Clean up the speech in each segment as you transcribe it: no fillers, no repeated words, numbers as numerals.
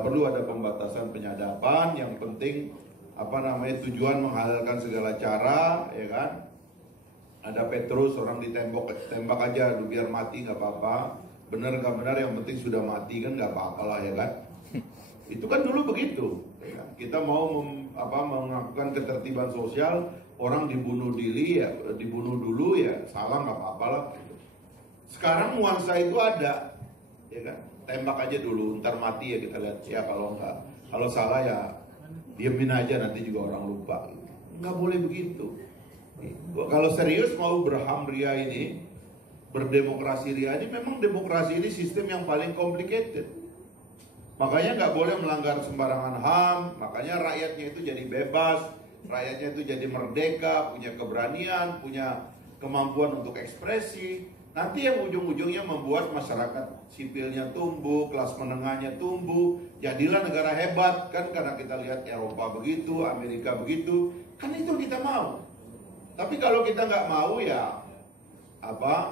Perlu ada pembatasan penyadapan, yang penting tujuan menghalalkan segala cara, ya kan? Ada Petrus, orang ditembak aja, biar mati nggak apa-apa. Benar nggak benar, yang penting sudah mati kan nggak apa-apa lah, ya kan? Itu kan dulu begitu. Ya kan? Kita mau melakukan ketertiban sosial, orang dibunuh dulu ya salah nggak apa-apa lah. Gitu. Sekarang nuansa itu ada, ya kan? Tembak aja dulu, ntar mati ya kita lihat ya, kalau salah ya diemin aja, nanti juga orang lupa. Gitu. Nggak boleh begitu. Kalau serius mau berham ria ini, berdemokrasi ria ini, memang demokrasi ini sistem yang paling complicated. Makanya nggak boleh melanggar sembarangan HAM, makanya rakyatnya itu jadi bebas, rakyatnya itu jadi merdeka, punya keberanian, punya kemampuan untuk ekspresi. Nanti yang ujung-ujungnya membuat masyarakat sipilnya tumbuh, kelas menengahnya tumbuh, jadilah negara hebat, kan karena kita lihat Eropa begitu, Amerika begitu, kan itu kita mau. Tapi kalau kita nggak mau ya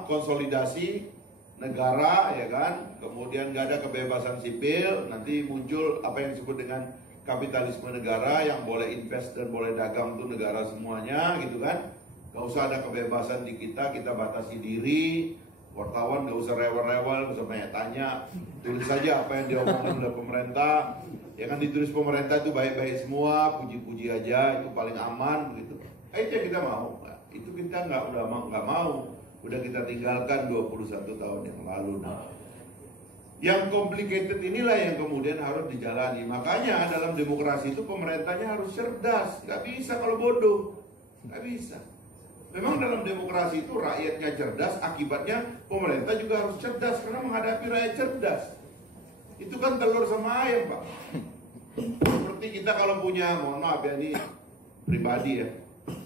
konsolidasi negara, ya kan, kemudian nggak ada kebebasan sipil, nanti muncul apa yang disebut dengan kapitalisme negara, yang boleh invest dan boleh dagang itu negara semuanya, gitu kan. Gak usah ada kebebasan di kita batasi diri. Wartawan gak usah rewel-rewel, gak usah banyak tanya, tulis saja apa yang diomongin oleh pemerintah. Ya kan, ditulis pemerintah itu baik-baik semua, puji-puji aja, itu paling aman begitu. Itu yang kita mau. Nah, itu kita nggak mau. Udah kita tinggalkan 21 tahun yang lalu. Nah, yang complicated inilah yang kemudian harus dijalani. Makanya dalam demokrasi itu pemerintahnya harus cerdas. Gak bisa kalau bodoh, gak bisa. Memang dalam demokrasi itu rakyatnya cerdas, akibatnya pemerintah juga harus cerdas karena menghadapi rakyat cerdas. Itu kan telur sama ayam, Pak. Seperti kita kalau punya, mohon maaf ya, ini pribadi ya.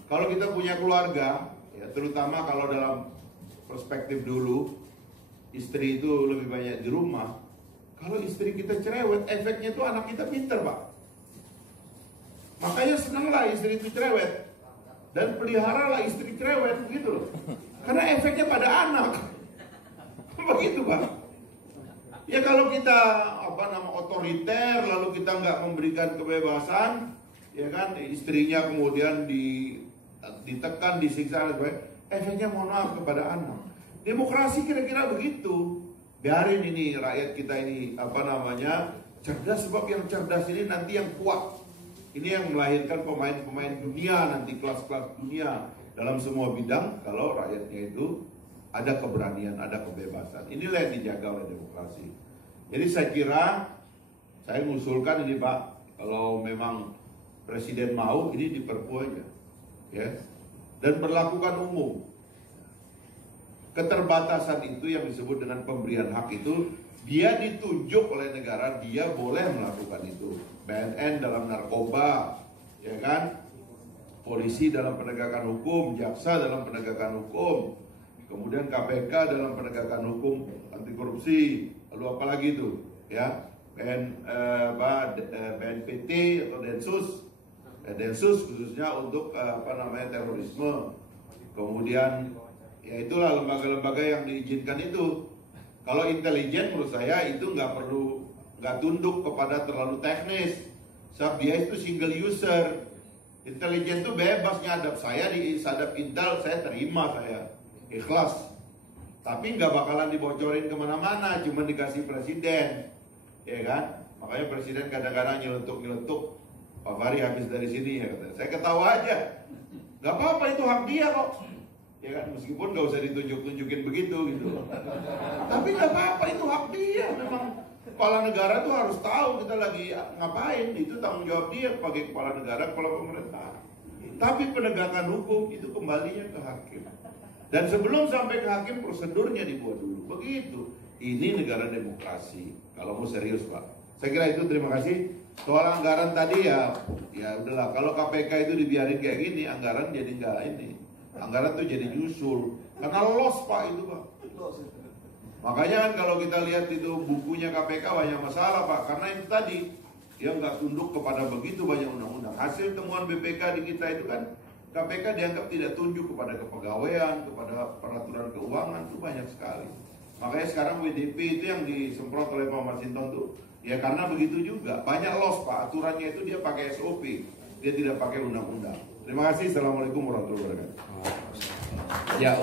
Kalau kita punya keluarga, ya terutama kalau dalam perspektif dulu, istri itu lebih banyak di rumah. Kalau istri kita cerewet, efeknya itu anak kita pinter, Pak. Makanya senanglah istri itu cerewet. Dan peliharalah istri cerewet, gitu loh. Karena efeknya pada anak. Begitu, Pak. Ya kalau kita otoriter, lalu kita nggak memberikan kebebasan, ya kan, istrinya kemudian ditekan, disiksa, efeknya mohon maaf kepada anak. Demokrasi kira-kira begitu. Biarin ini rakyat kita ini cerdas, sebab yang cerdas ini nanti yang kuat. Ini yang melahirkan pemain-pemain dunia, nanti kelas-kelas dunia dalam semua bidang, kalau rakyatnya itu ada keberanian, ada kebebasan. Inilah yang dijaga oleh demokrasi. Jadi saya kira, saya mengusulkan ini Pak, kalau memang Presiden mau, ini diperpu aja, ya, dan berlakukan umum. Keterbatasan itu yang disebut dengan pemberian hak itu, dia ditunjuk oleh negara, dia boleh melakukan itu. BNN dalam narkoba, ya kan? Polisi dalam penegakan hukum, jaksa dalam penegakan hukum, kemudian KPK dalam penegakan hukum anti korupsi, lalu apa lagi itu? Ya, BNPT atau Densus khususnya untuk terorisme. Kemudian ya itulah lembaga-lembaga yang diizinkan itu. Kalau intelijen menurut saya itu nggak tunduk kepada terlalu teknis. Sebab dia itu single user. Intelijen itu bebas nyadap, saya disadap Intel, saya terima, saya ikhlas. Tapi nggak bakalan dibocorin kemana-mana, cuma dikasih presiden, ya kan? Makanya presiden kadang-kadang nyeletuk, Pak Fahri habis dari sini ya kata. Saya ketawa aja, nggak apa-apa, itu hak dia kok. Ya kan, meskipun nggak usah ditunjuk-tunjukin begitu gitu. Tapi nggak apa-apa, itu hak dia. Memang kepala negara tuh harus tahu kita lagi ngapain. Itu tanggung jawab dia sebagai kepala negara, kepala pemerintah. Tapi penegakan hukum itu kembalinya ke hakim. Dan sebelum sampai ke hakim, prosedurnya dibuat dulu. Begitu. Ini negara demokrasi. Kalau mau serius Pak. Saya kira itu, terima kasih. Soal anggaran tadi ya udahlah. Kalau KPK itu dibiarin kayak gini, anggaran jadi nggak ini. Anggaran tuh jadi nyusul karena loss Pak itu Pak. Makanya kan kalau kita lihat itu bukunya KPK banyak masalah Pak, karena itu tadi dia nggak tunduk kepada begitu banyak undang-undang. Hasil temuan BPK di kita itu kan KPK dianggap tidak tunduk kepada kepegawaian, kepada peraturan keuangan, itu banyak sekali. Makanya sekarang WDP itu yang disemprot oleh Pak Masinton tuh Ya karena begitu juga, banyak loss Pak, aturannya itu dia pakai SOP, dia tidak pakai undang-undang. Terima kasih, Assalamualaikum warahmatullahi wabarakatuh. Ya.